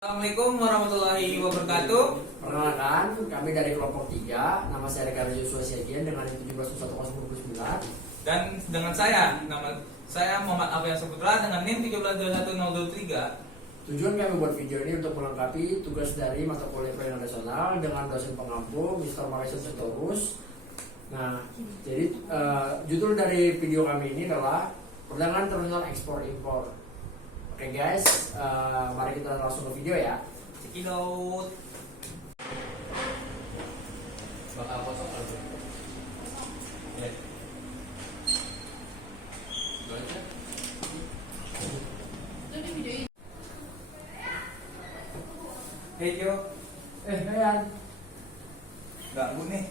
Assalamualaikum warahmatullahi wabarakatuh. Perkenalkan, kami dari kelompok 3. Nama saya Ricardo Joshua Siagian dengan 171029. Dan dengan nama saya Muhammad Alfian Saputra dengan NIM 1321023. Tujuan kami buat video ini untuk melengkapi tugas dari mata kuliah Pelayanan Nasional dengan dosen pengampu Mr. Malaysia Sitorus. Nah, jadi judul dari video kami ini adalah perdagangan terminal ekspor impor. Oke guys, mari kita langsung ke video ya. Cekidot. Bakal potong aja. Ya. Baca. Hey Jo, Ryan. ganggu nih.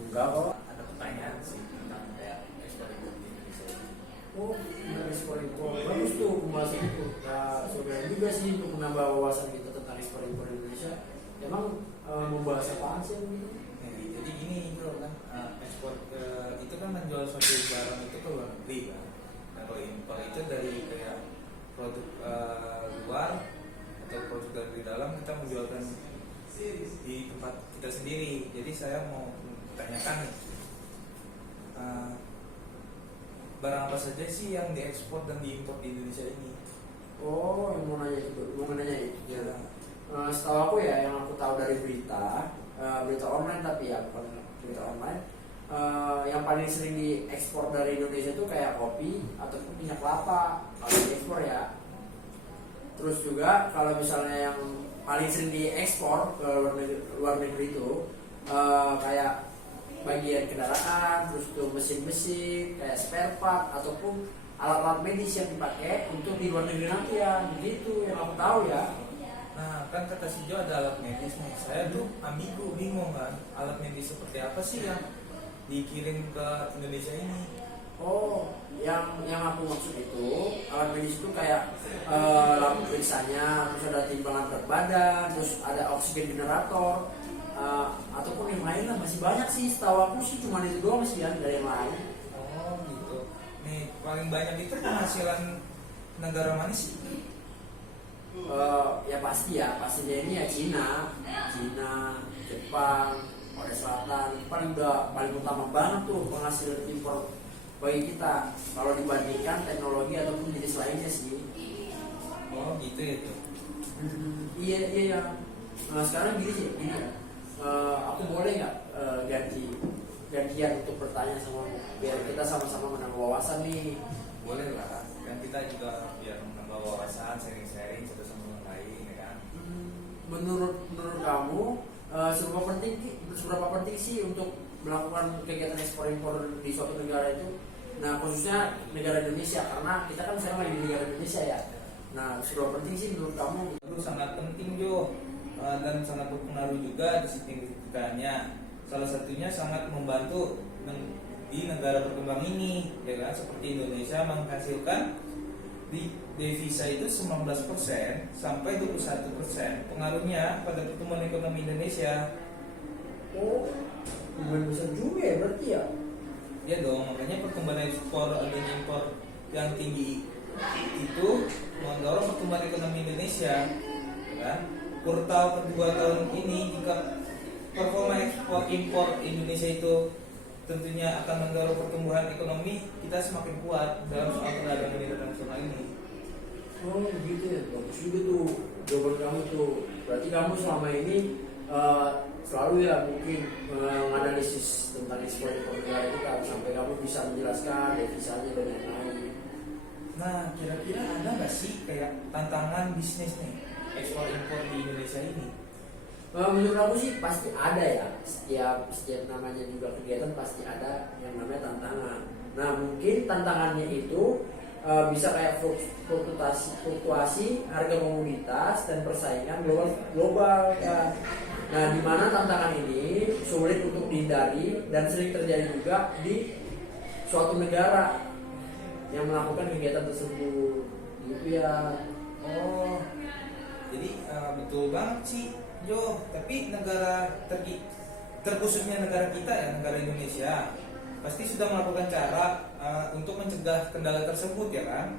Enggak kok. Ada pertanyaan sih tentang kayak ekspor impor di Indonesia ini. Oh, dari ekspor impor bagus tuh pembahasan itu. Nah, sebenarnya juga sih untuk menambah wawasan kita tentang ekspor impor Indonesia. Emang membahas apaan sih ini? Jadi gini bro kan, ekspor itu kan menjual suatu barang itu ke luar negeri kan. Nah kalau impor itu dari kayak produk luar atau produk dari dalam kita menjualkan di tempat kita sendiri. Jadi saya mau tanyakan nih, barang apa saja sih yang diekspor dan diimpor di Indonesia ini? Oh, yang mau nanya itu, mau nanya itu. Ya. Setahu aku ya, yang aku tahu dari berita online tapi ya bukan berita online. Yang paling sering diekspor dari Indonesia itu kayak kopi ataupun minyak kelapa kalau diekspor ya. Terus juga kalau misalnya yang paling sering diekspor ke luar negeri itu kayak bagian kendaraan, terus tuh mesin-mesin, kayak spare part ataupun alat-alat medis yang dipakai untuk di luar negeri nanti ya, begitu yang aku tahu ya. Nah kan kata si Jo ada alat medis nih. Saya tuh ambigu, bingung kan, alat medis seperti apa sih yang dikirim ke Indonesia ini? Oh, yang aku maksud itu alat medis itu kayak lampu periksanya, terus ada timbangan berat badan, terus ada oksigen generator, ataupun yang lain lah, masih banyak sih. Setahu aku sih cuma itu doang, masih ada yang lain. Oh gitu. Nih paling banyak itu penghasilan negara mana sih? Ya pastinya ini ya Cina, Jepang, Korea Selatan, paling utama banget tuh penghasil impor bagi kita kalau dibandingkan teknologi ataupun jenis lainnya sih. Oh gitu ya tuh. Iya. Nah, sekarang gini ya. Aku boleh nggak gantian untuk bertanya sama kamu biar kita sama-sama menambah wawasan nih. Boleh lah. Kan kita juga biar menambah wawasan, sharing-sharing satu sama yang lain ya kan. Menurut kamu seberapa penting sih untuk melakukan kegiatan ekspor impor di suatu negara itu? Nah khususnya negara Indonesia, karena kita kan sekarang lagi di negara Indonesia ya. Nah seberapa penting sih menurut kamu? Itu sangat penting Jo, dan sangat berpengaruh juga di signifikannya. Salah satunya sangat membantu di negara berkembang ini, ya kan? Seperti Indonesia menghasilkan di devisa itu 19% sampai 21% pengaruhnya pada pertumbuhan ekonomi Indonesia. Oh, lumayan besar juga ya berarti ya. Ya dong, makanya pertumbuhan ekspor dan impor yang tinggi itu mendorong pertumbuhan ekonomi Indonesia, ya kan? Kuartal kedua tahun ini jika performa ekspor impor Indonesia itu tentunya akan mendorong pertumbuhan ekonomi kita semakin kuat dalam soal perdagangan internasional ini. Oh begitu ya, bagus juga tuh jawaban kamu tuh. Berarti kamu selama ini selalu ya mungkin menganalisis tentang ekspor impor negara itu kan, sampai kamu bisa menjelaskan devisanya dan lain-lain. Nah, kira-kira ada nggak sih kayak tantangan bisnis nih ekspor impor di Indonesia ini? Menurut aku sih pasti ada ya. Setiap namanya juga kegiatan pasti ada yang namanya tantangan. Nah mungkin tantangannya itu bisa kayak fluktuasi harga komoditas dan persaingan global ya. Nah di mana tantangan ini sulit untuk dihindari dan sering terjadi juga di suatu negara yang melakukan kegiatan tersebut gitu ya. Oh, jadi betul banget sih Jo, tapi negara terkhususnya negara kita ya, negara Indonesia pasti sudah melakukan cara untuk mencegah kendala tersebut ya kan.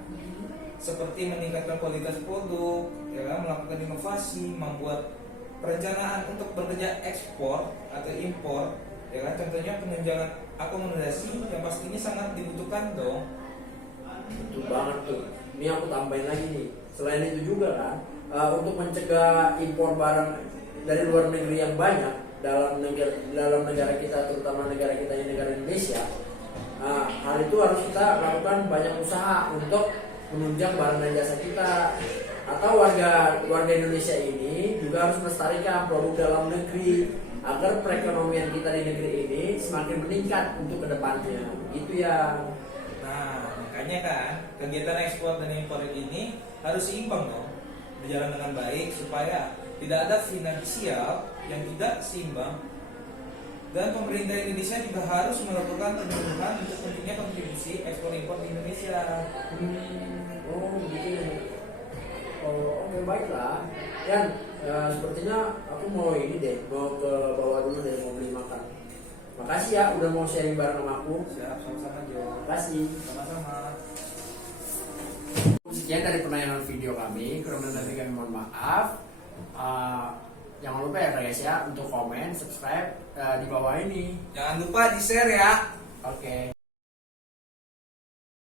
seperti meningkatkan kualitas produk, ya kan, melakukan inovasi, membuat perencanaan untuk bekerja ekspor atau impor, ya kan, contohnya penunjangan akomodasi yang pastinya sangat dibutuhkan dong. Betul banget tuh. Ini aku tambahin lagi nih. Selain itu juga kan, untuk mencegah impor barang dari luar negeri yang banyak dalam negara kita, terutama negara kita ini, negara Indonesia, hal itu harus kita lakukan banyak usaha untuk menunjang barang dan jasa kita. Atau warga Indonesia ini juga harus melestarikan produk dalam negeri agar perekonomian kita di negeri ini semakin meningkat untuk kedepannya. Itu ya. Nah, makanya kan kegiatan ekspor dan impor ini harus seimbang dong, berjalan dengan baik supaya tidak ada finansial yang tidak seimbang. Dan pemerintah Indonesia juga harus melakukan penyuluhan untuk pentingnya kontribusi ekspor impor di Indonesia. Oh gitu. Oh oke, baiklah. Dan sepertinya aku mau ini deh, mau ke bawah dulu deh, mau beli makan. Makasih ya udah mau sharing bareng sama aku. Siap, sama-sama Jo. Makasih. Sama-sama. Sekian dari penayangan video kami. Kurang lebih kami mohon maaf. Jangan lupa ya guys ya untuk komen, subscribe di bawah ini. Jangan lupa di-share ya. Oke.